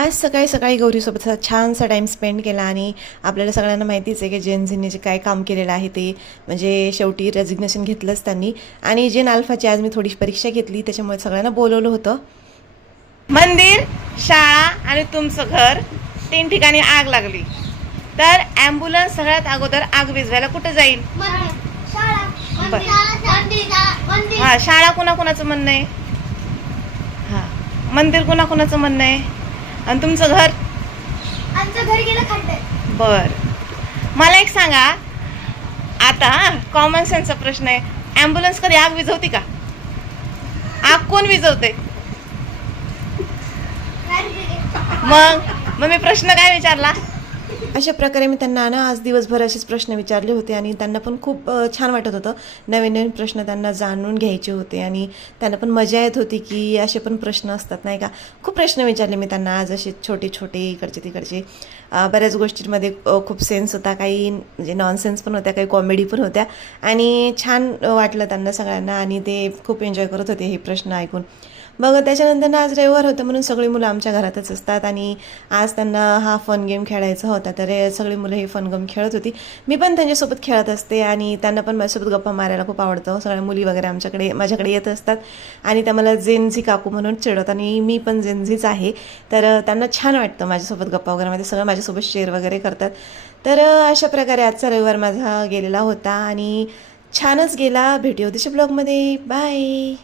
आज सकाळी सकाळी गौरीसोबत असा छानसा टाईम स्पेंड केला आणि आपल्याला सगळ्यांना माहितीच आहे की जेनझीने जे काय काम केलेलं आहे ते म्हणजे शेवटी रेजिग्नेशन घेतलंच त्यांनी. आणि जेन अल्फाची आज मी थोडी परीक्षा घेतली त्याच्यामुळे सगळ्यांना बोलवलं होतं. मंदिर, शाळा आणि तुमचं घर 3 ठिकाणी आग लागली तर ॲम्ब्युलन्स सगळ्यात अगोदर आग विझवायला कुठे जाईल? हां, शाळा कुणाकुणाचं म्हणणं आहे? हां, मंदिर कुणाकुणाचं म्हणणं आहे? आणि तुमचं घर? आमचं घर गेलं खड्ड्यात. बर, मला एक सांगा आता, कॉमन सेन्सचा प्रश्न आहे, ॲम्ब्युलन्स कधी आग विझवते का? आग कोण विझवते? मग मी प्रश्न काय विचारला? अशा प्रकारे मी त्यांना ना आज दिवसभर असेच प्रश्न विचारले होते आणि त्यांना पण खूप छान वाटत होतं. नवीन नवीन प्रश्न त्यांना जाणून घ्यायचे होते आणि त्यांना पण मजा येत होती की असे पण प्रश्न असतात नाही का. खूप प्रश्न विचारले मी त्यांना आज, असे छोटे छोटे इकडचे तिकडचे. बऱ्याच गोष्टींमध्ये खूप सेन्स होता, काही म्हणजे नॉनसेन्स पण होत्या, काही कॉमेडी पण होत्या आणि छान वाटलं त्यांना सगळ्यांना आणि ते खूप एन्जॉय करत होते हे प्रश्न ऐकून. मग त्याच्यानंतर आज रविवार होतं म्हणून सगळी मुलं आमच्या घरातच असतात आणि आज त्यांना हा फन गेम खेळायचा होता तर सगळी मुलं हे फन गेम खेळत होती. मी पण त्यांच्यासोबत खेळत असते आणि त्यांना पण माझ्यासोबत गप्पा मारायला खूप आवडतं. सगळ्या मुली वगैरे माझ्याकडे येत असतात आणि त्या मला जेनझी काकू म्हणून चिडवतात आणि मी पण जेनझीच आहे तर त्यांना छान वाटतं माझ्यासोबत गप्पा वगैरे, मध्ये सगळं माझ्यासोबत शेअर वगैरे करतात. तर अशा प्रकारे आजचा रविवार माझा गेलेला होता आणि छानच गेला. भेटूया उद्याच्या ब्लॉगमध्ये. बाय.